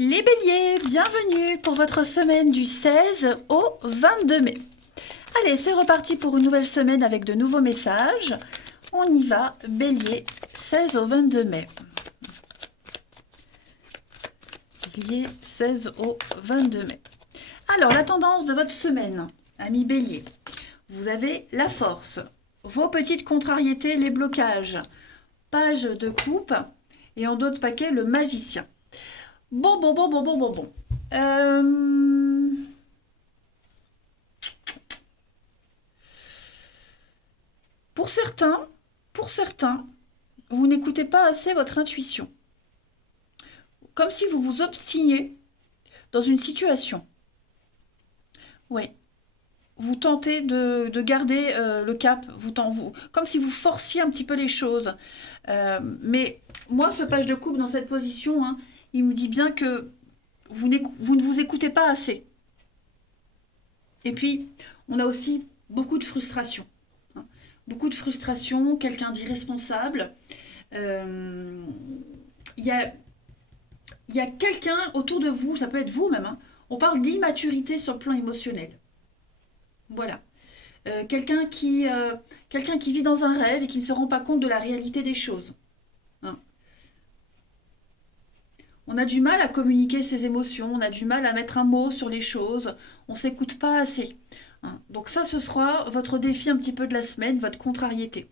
Les béliers, bienvenue pour votre semaine du 16 au 22 mai. Allez, c'est reparti pour une nouvelle semaine avec de nouveaux messages. On y va, bélier, 16 au 22 mai. Bélier, 16 au 22 mai. Alors, la tendance de votre semaine, amis bélier. Vous avez la force, vos petites contrariétés, les blocages, page de coupe et en d'autres paquets, le magicien. Bon. Pour certains, vous n'écoutez pas assez votre intuition. Comme si vous vous obstiniez dans une situation. Oui. Vous tentez de garder le cap, comme si vous forciez un petit peu les choses. Mais moi, ce page de coupe dans cette position, hein, il me dit bien que vous ne vous écoutez pas assez. Et puis, on a aussi beaucoup de frustration. Hein. Beaucoup de frustration, quelqu'un d'irresponsable. Il y a quelqu'un autour de vous, ça peut être vous même, hein, on parle d'immaturité sur le plan émotionnel. Voilà. Quelqu'un qui vit dans un rêve et qui ne se rend pas compte de la réalité des choses. Hein. On a du mal à communiquer ses émotions, on a du mal à mettre un mot sur les choses, on ne s'écoute pas assez. Hein. Donc ça, ce sera votre défi un petit peu de la semaine, votre contrariété.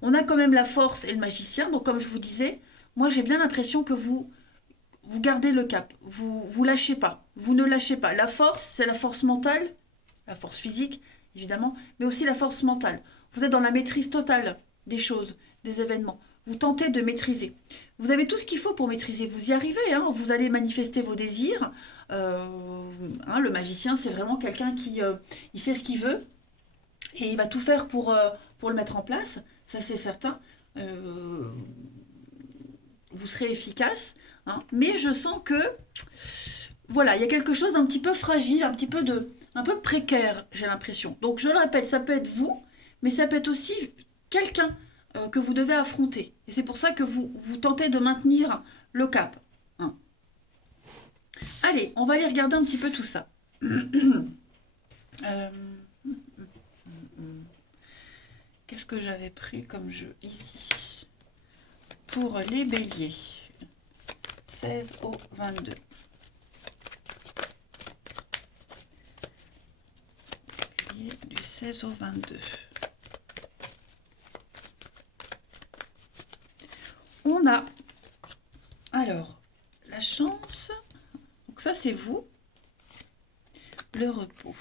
On a quand même la force et le magicien, donc comme je vous disais, moi j'ai bien l'impression que vous gardez le cap, vous lâchez pas, vous ne lâchez pas. La force, c'est la force mentale, la force physique, évidemment, mais aussi la force mentale. Vous êtes dans la maîtrise totale des choses, des événements. Vous tentez de maîtriser. Vous avez tout ce qu'il faut pour maîtriser. Vous y arrivez, hein, vous allez manifester vos désirs. Le magicien, c'est vraiment quelqu'un qui il sait ce qu'il veut et il va tout faire pour le mettre en place. Ça, c'est certain. Vous serez efficace. Hein, mais je sens que voilà, il y a quelque chose d'un petit peu fragile, un peu précaire, j'ai l'impression. Donc je le répète, ça peut être vous, mais ça peut être aussi quelqu'un que vous devez affronter. Et c'est pour ça que vous tentez de maintenir le cap. Hein. Allez, on va aller regarder un petit peu tout ça. Qu'est-ce que j'avais pris comme jeu ici pour les béliers 16 au 22. Du 16 au 22. On a alors la chance, donc ça c'est vous, le repos.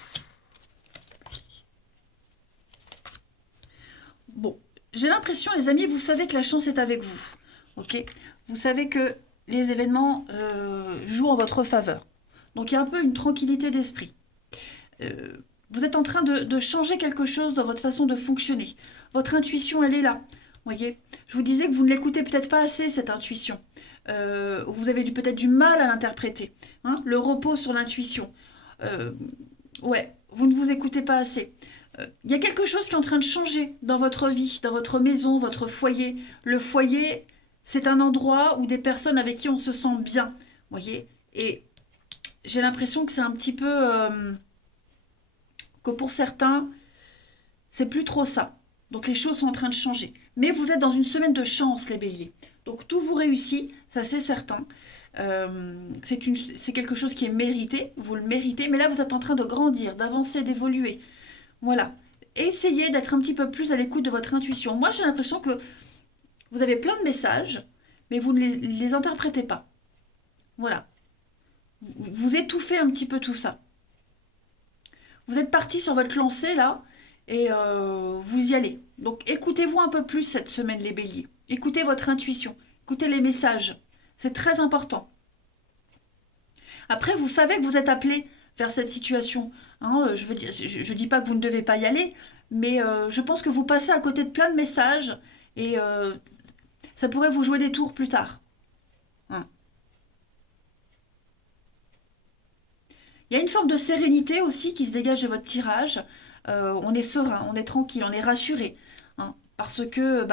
Bon, j'ai l'impression les amis, vous savez que la chance est avec vous, ok? Vous savez que les événements jouent en votre faveur, donc il y a un peu une tranquillité d'esprit. Vous êtes en train de changer quelque chose dans votre façon de fonctionner. Votre intuition, elle est là. Voyez, je vous disais que vous ne l'écoutez peut-être pas assez, cette intuition. Vous avez peut-être du mal à l'interpréter. Hein, le repos sur l'intuition. Ouais, vous ne vous écoutez pas assez. Il y a quelque chose qui est en train de changer dans votre vie, dans votre maison, votre foyer. Le foyer, c'est un endroit où des personnes avec qui on se sent bien. Voyez, et j'ai l'impression que c'est un petit peu... que pour certains, c'est plus trop ça. Donc les choses sont en train de changer. Mais vous êtes dans une semaine de chance, les béliers. Donc tout vous réussit, ça c'est certain. C'est quelque chose qui est mérité, vous le méritez. Mais là, vous êtes en train de grandir, d'avancer, d'évoluer. Voilà. Essayez d'être un petit peu plus à l'écoute de votre intuition. Moi, j'ai l'impression que vous avez plein de messages, mais vous ne les interprétez pas. Voilà. Vous étouffez un petit peu tout ça. Vous êtes parti sur votre lancée là et vous y allez. Donc écoutez-vous un peu plus cette semaine les béliers. Écoutez votre intuition, écoutez les messages. C'est très important. Après, vous savez que vous êtes appelé vers cette situation. Hein, je dis pas que vous ne devez pas y aller, mais je pense que vous passez à côté de plein de messages et ça pourrait vous jouer des tours plus tard. Hein. Il y a une forme de sérénité aussi qui se dégage de votre tirage. On est serein, on est tranquille, on est rassuré. Hein, parce que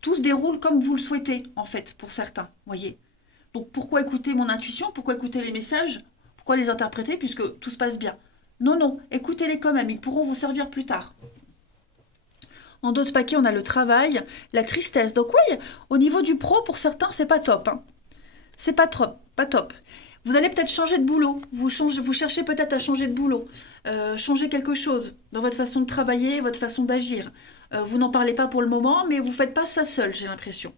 tout se déroule comme vous le souhaitez, en fait, pour certains. Voyez. Donc pourquoi écouter mon intuition? Pourquoi écouter les messages? Pourquoi les interpréter puisque tout se passe bien? Non, non, écoutez-les quand même, ils pourront vous servir plus tard. En d'autres paquets, on a le travail, la tristesse. Donc oui, au niveau du pro, pour certains, c'est pas top, hein. C'est pas trop, pas top. Vous allez peut-être changer de boulot. Vous cherchez peut-être à changer de boulot, changer quelque chose dans votre façon de travailler, votre façon d'agir. Vous n'en parlez pas pour le moment, mais vous faites pas ça seul, j'ai l'impression.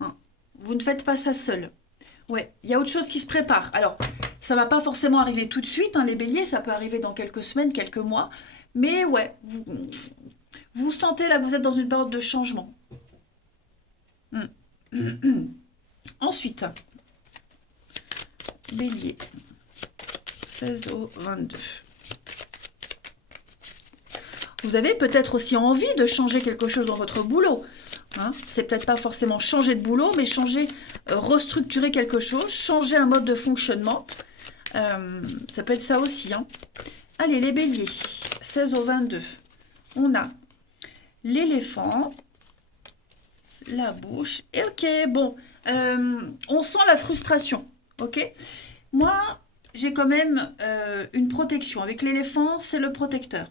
Hein. Vous ne faites pas ça seul. Ouais, il y a autre chose qui se prépare. Alors, ça va pas forcément arriver tout de suite, hein, les béliers, ça peut arriver dans quelques semaines, quelques mois. Mais ouais, vous sentez là que vous êtes dans une période de changement. Ensuite, bélier, 16 au 22. Vous avez peut-être aussi envie de changer quelque chose dans votre boulot. Hein, c'est peut-être pas forcément changer de boulot, mais changer, restructurer quelque chose, changer un mode de fonctionnement. Ça peut être ça aussi. Hein. Allez, les béliers, 16 au 22. On a l'éléphant, la bouche. Et ok, bon, on sent la frustration. Ok, moi, j'ai quand même une protection. Avec l'éléphant, c'est le protecteur.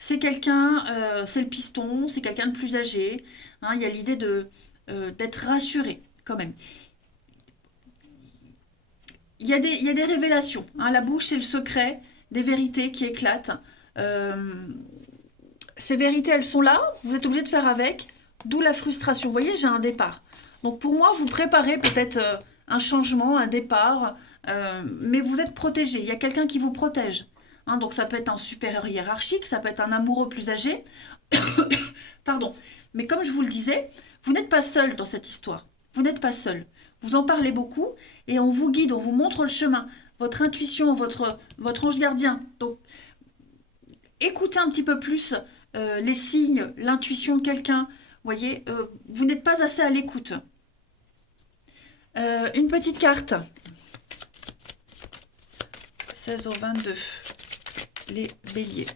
C'est quelqu'un, c'est le piston, c'est quelqu'un de plus âgé. Hein, il y a l'idée d'être rassuré quand même. Il y a des révélations. Hein, la bouche, c'est le secret, des vérités qui éclatent. Ces vérités, elles sont là, vous êtes obligé de faire avec, d'où la frustration. Vous voyez, j'ai un départ. Donc pour moi, vous préparez peut-être un changement, un départ, mais vous êtes protégé. Il y a quelqu'un qui vous protège. Hein, donc ça peut être un supérieur hiérarchique, ça peut être un amoureux plus âgé. Pardon. Mais comme je vous le disais, vous n'êtes pas seul dans cette histoire. Vous n'êtes pas seul. Vous en parlez beaucoup et on vous guide, on vous montre le chemin. Votre intuition, votre ange gardien. Donc écoutez un petit peu plus les signes, l'intuition de quelqu'un. Vous voyez, vous n'êtes pas assez à l'écoute. Une petite carte. 16 au 22. Les béliers.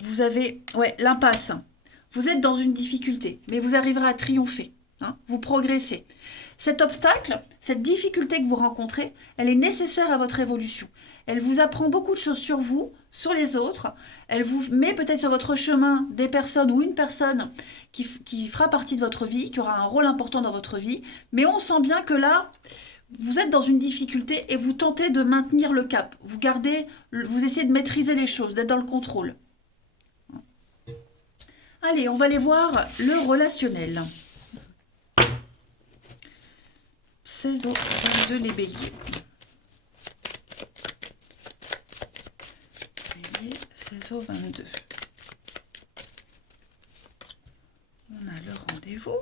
Vous avez, ouais, l'impasse. Vous êtes dans une difficulté, mais vous arriverez à triompher. Hein, vous progressez. Cet obstacle, cette difficulté que vous rencontrez, elle est nécessaire à votre évolution. Elle vous apprend beaucoup de choses sur vous, sur les autres. Elle vous met peut-être sur votre chemin des personnes ou une personne qui fera partie de votre vie, qui aura un rôle important dans votre vie. Mais on sent bien que là, vous êtes dans une difficulté et vous tentez de maintenir le cap. Vous essayez de maîtriser les choses, d'être dans le contrôle. Allez, on va aller voir le relationnel. 16 au 22, les béliers. Bélier, 16 au 22. On a le rendez-vous.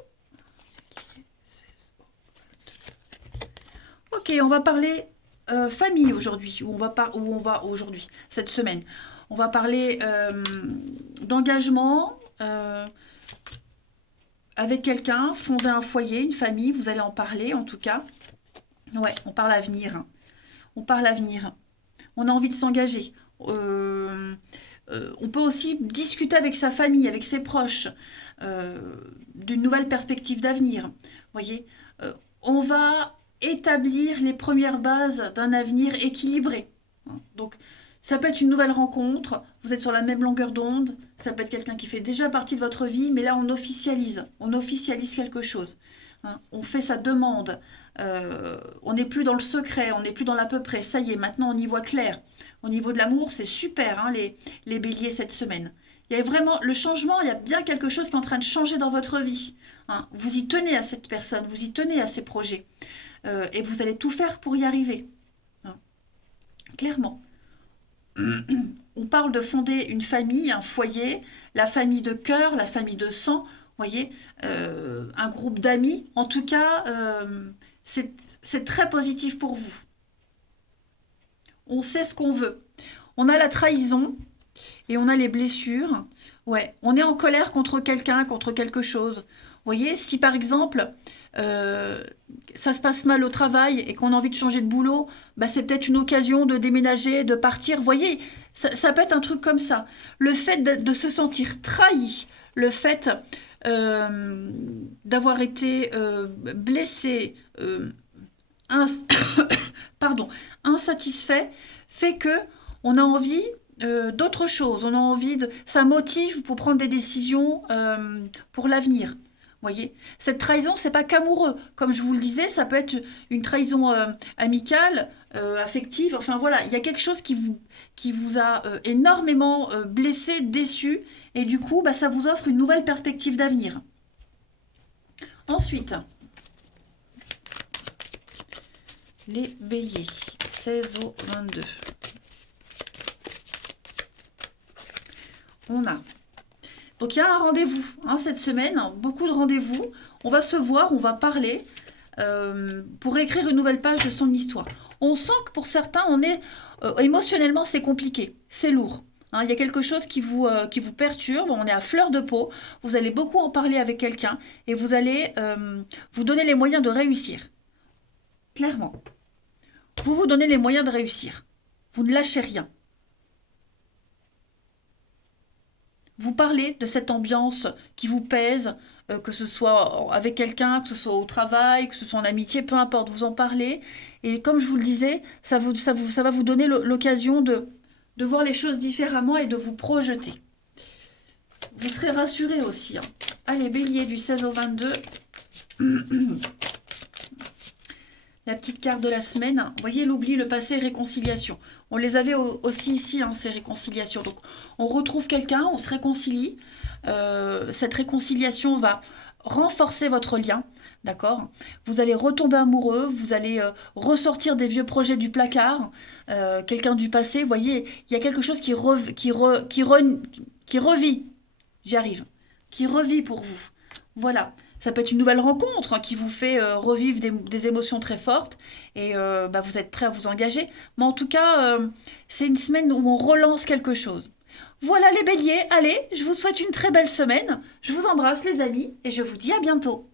Ok, on va parler famille aujourd'hui, aujourd'hui, cette semaine. On va parler d'engagement avec quelqu'un, fonder un foyer, une famille, vous allez en parler en tout cas. Ouais, on parle avenir. On parle avenir. On a envie de s'engager. On peut aussi discuter avec sa famille, avec ses proches, d'une nouvelle perspective d'avenir. Voyez, on va établir les premières bases d'un avenir équilibré. Donc, ça peut être une nouvelle rencontre, vous êtes sur la même longueur d'onde, ça peut être quelqu'un qui fait déjà partie de votre vie, mais là on officialise quelque chose. Hein, on fait sa demande, on n'est plus dans le secret, on n'est plus dans l'à peu près, ça y est, maintenant on y voit clair. Au niveau de l'amour, c'est super, hein, les béliers cette semaine. Il y a vraiment le changement, il y a bien quelque chose qui est en train de changer dans votre vie. Hein, vous y tenez à cette personne, vous y tenez à ces projets, et vous allez tout faire pour y arriver. Hein, clairement. On parle de fonder une famille, un foyer, la famille de cœur, la famille de sang, voyez, un groupe d'amis. En tout cas, c'est très positif pour vous. On sait ce qu'on veut. On a la trahison et on a les blessures. Ouais, on est en colère contre quelqu'un, contre quelque chose. Vous voyez, si par exemple, ça se passe mal au travail et qu'on a envie de changer de boulot, bah c'est peut-être une occasion de déménager, de partir. Vous voyez, ça peut être un truc comme ça. Le fait de se sentir trahi, le fait d'avoir été blessé, pardon, insatisfait, fait que on a envie d'autre chose. On a envie de, ça motive pour prendre des décisions pour l'avenir. Voyez, cette trahison, c'est pas qu'amoureux. Comme je vous le disais, ça peut être une trahison amicale, affective. Enfin voilà, il y a quelque chose qui vous a énormément blessé, déçu, et du coup, bah, ça vous offre une nouvelle perspective d'avenir. Ensuite, les béliers, 16 au 22. On a. Donc il y a un rendez-vous cette semaine, beaucoup de rendez-vous. On va se voir, on va parler pour écrire une nouvelle page de son histoire. On sent que pour certains, on est émotionnellement, c'est compliqué, c'est lourd. Il y a quelque chose qui vous perturbe, on est à fleur de peau, vous allez beaucoup en parler avec quelqu'un et vous allez vous donner les moyens de réussir. Clairement. Vous vous donnez les moyens de réussir. Vous ne lâchez rien. Vous parlez de cette ambiance qui vous pèse, que ce soit avec quelqu'un, que ce soit au travail, que ce soit en amitié, peu importe, vous en parlez. Et comme je vous le disais, ça va vous donner l'occasion de voir les choses différemment et de vous projeter. Vous serez rassurés aussi. Allez, bélier du 16 au 22. La petite carte de la semaine. Vous voyez, l'oubli, le passé, réconciliation. On les avait aussi ici, ces réconciliations. Donc, on retrouve quelqu'un, on se réconcilie. Cette réconciliation va renforcer votre lien, d'accord? Vous allez retomber amoureux, vous allez ressortir des vieux projets du placard, quelqu'un du passé. Vous voyez, il y a quelque chose qui revit. J'y arrive. Qui revit pour vous. Voilà. Ça peut être une nouvelle rencontre qui vous fait revivre des émotions très fortes et vous êtes prêt à vous engager. Mais en tout cas, c'est une semaine où on relance quelque chose. Voilà les béliers, allez, je vous souhaite une très belle semaine. Je vous embrasse les amis et je vous dis à bientôt.